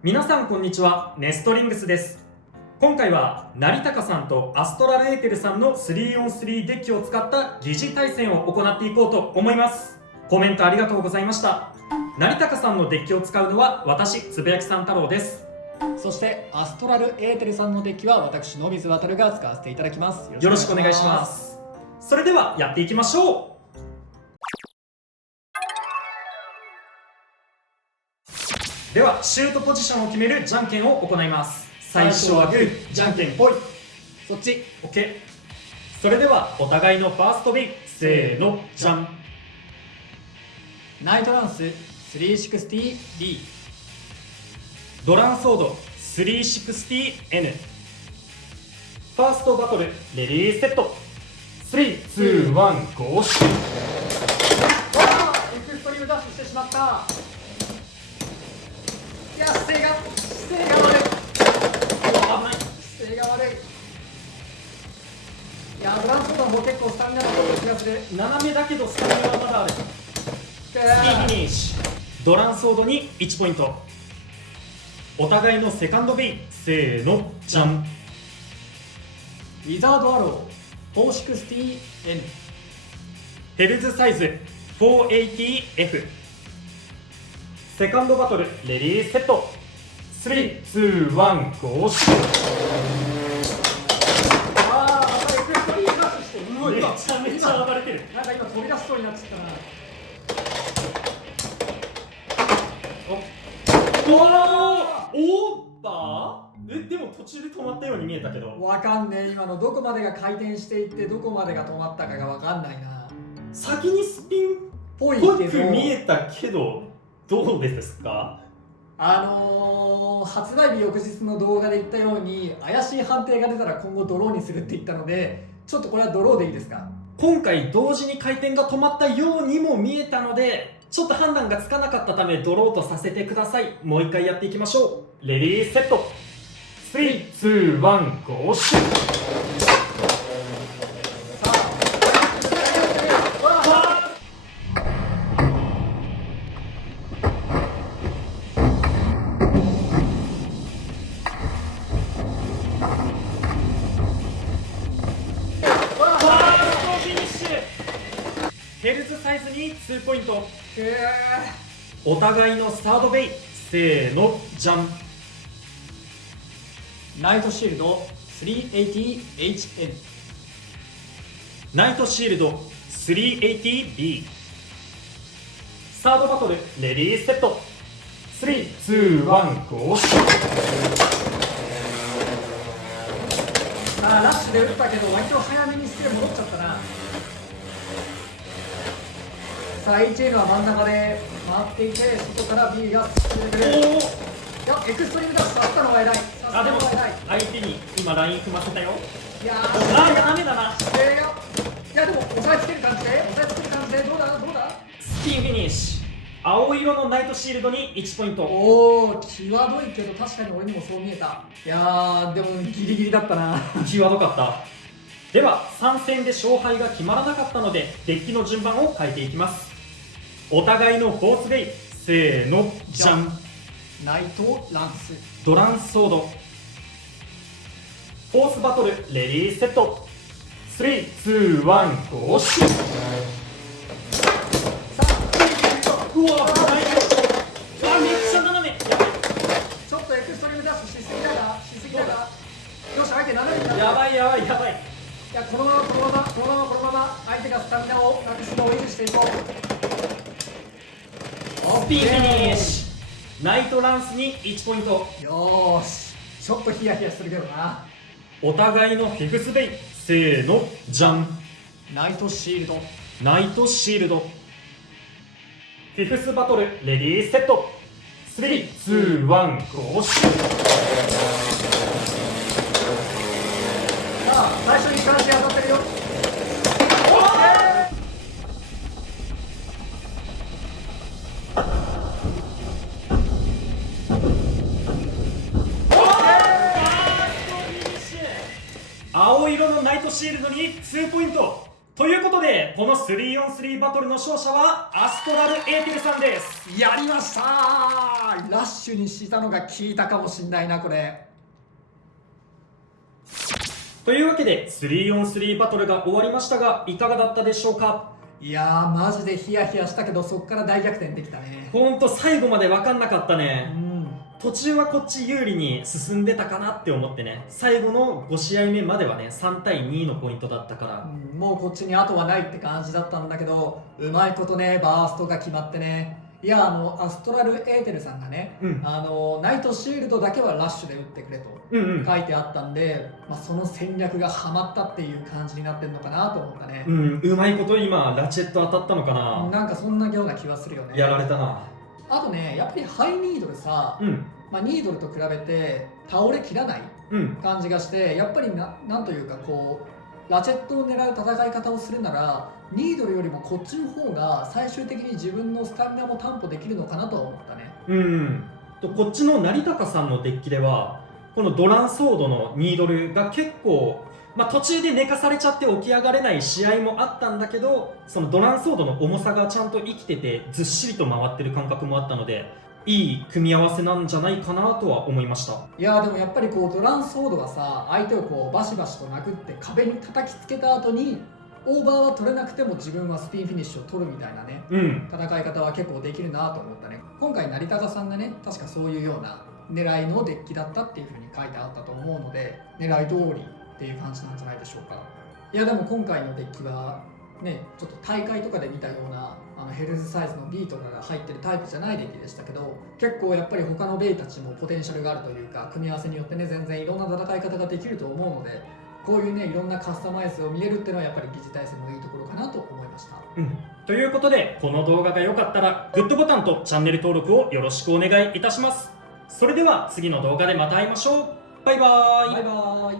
皆さんこんにちは、ネストリングスです。今回は成高さんとアストラルエーテルさんの 3on3 デッキを使った疑似対戦を行っていこうと思います。コメントありがとうございました。成高さんのデッキを使うのは私、つぶやきさん太郎です。そしてアストラルエーテルさんのデッキは私、野水航が使わせていただきます。よろしくお願いします。それではやっていきましょう。ではシュートポジションを決めるじゃんけんを行います。最初はグー、じゃんけんぽい。そっち OK。 それではお互いのファーストビン、せーの、じゃん。ナイトランス 360B、 ドランソード 360N。 ファーストバトルレディーセット。3、2、1、ゴーシュ。エクストリームダッシュしてしまった。いや、姿勢が悪い。危ない。姿勢が悪い。いや、ドランソードも結構スタミナのこと気がする。斜めだけどスタミナはまだある。スピーフィニッシュ。ドランソードに1ポイント。お互いのセカンドビン、せーの、じゃん。ウィザードアロー 460N。 ヘルズサイズ 480F。 セカンドバトルレディーセット。3、2、1、ゴーシュ。ああ、またエクストリームダッシュして、めちゃめちゃ暴れてる。なんか今飛び出しそうになっちゃったな。オーバー？でも途中で止まったように見えたけど。わかんねえ、今のどこまでが回転していってどこまでが止まったかがわかんないな。先にスピンっぽいぽけどく見えたけど、どうですか？発売日翌日の動画で言ったように怪しい判定が出たら今後ドローにするって言ったので、ちょっとこれはドローでいいですか？今回同時に回転が止まったようにも見えたので、ちょっと判断がつかなかったためドローとさせてください。もう一回やっていきましょう。レディーセット。3、2、1、ゴーシュ。ヘルズサイズに2ポイント。お互いのサードベイ、せーの、じゃん。ナイトシールド 380HN。 ナイトシールド 380B。 サードバトルレディーセット。3、2、1、ゴーシュ。ラッシュで打ったけど割と早めにステー戻っちゃったな。さあ HN は真ん中で回っていて、外から B が進んでくる。いや、エクストリームダッシュさったのが偉い。あ、でも偉い。相手に今ライン踏ませたよ。いやダメだな。いやでも押さえつける感じでどうだスピンフィニッシュ。青色のナイトシールドに1ポイント。おお、際どいけど確かに俺にもそう見えた。いやーでもギリギリだったな。際どかった。では3戦で勝敗が決まらなかったのでデッキの順番を変えていきます。お互いのフォースベイ、せーの、じゃん。ナイトランス、ドランソード。フォースバトルレディーセット。3、2、1、ゴーシュ。うわ、めっちゃ斜め。ちょっとエクストリームダッシュしすぎだがよし、相手斜めになる。やばい。いや、このまま相手がスタミナをなくすのを維持していこう。スピンフィニッシュ。ナイトランスに1ポイント。よーし、ちょっとヒヤヒヤするけどな。お互いのフィフスベイ、せーの、じゃん。ナイトシールド、ナイトシールド。フィフスバトルレディーセット。3、2、1、ゴーシュ。さあ最初に監視当たってるよ。青色のナイトシールドに2ポイント。ということで、この 3on3 バトルの勝者はアストラルエーテルさんです。やりましたー。ラッシュにしたのが効いたかもしんないな、これ。というわけで 3on3 バトルが終わりましたが、いかがだったでしょうか。いやー、マジでヒヤヒヤしたけど、そっから大逆転できたね。ほんと最後まで分かんなかったね。うん途中はこっち有利に進んでたかなって思ってね、最後の5試合目まではね3対2のポイントだったから、もうこっちに後はないって感じだったんだけど、うまいことねバーストが決まってね。いや、アストラルエーテルさんがね、ナイトシールドだけはラッシュで打ってくれと書いてあったんで、その戦略がハマったっていう感じになってるのかなと思ったね。うまいこと今ラチェット当たったのかな。なんかそんなような気はするよね。やられたな。あとね、やっぱりハイニードルさ、ニードルと比べて倒れきらない感じがして、やっぱりなんというかこうラチェットを狙う戦い方をするならニードルよりもこっちの方が最終的に自分のスタミナも担保できるのかなと思ったね。こっちの成高さんのデッキではこのドランソードのニードルが結構、途中で寝かされちゃって起き上がれない試合もあったんだけど、そのドランソードの重さがちゃんと生きててずっしりと回ってる感覚もあったので、いい組み合わせなんじゃないかなとは思いました。いやでもやっぱりこうドランソードはさ、相手をこうバシバシと殴って壁に叩きつけた後にオーバーは取れなくても自分はスピンフィニッシュを取るみたいなね、戦い方は結構できるなと思ったね。今回成高さんがね、確かそういうような狙いのデッキだったっていう風に書いてあったと思うので、狙い通りっていう感じなんじゃないでしょうか。いやでも今回のデッキはね、ちょっと大会とかで見たようなヘルズサイズの B とかが入ってるタイプじゃないデッキでしたけど、結構やっぱり他のベイたちもポテンシャルがあるというか、組み合わせによってね全然いろんな戦い方ができると思うので、こういうねいろんなカスタマイズを見れるっていうのはやっぱり疑似対戦のいいところかなと思いました。ということで、この動画が良かったらグッドボタンとチャンネル登録をよろしくお願いいたします。それでは次の動画でまた会いましょう。バイバーイ。バイバーイ。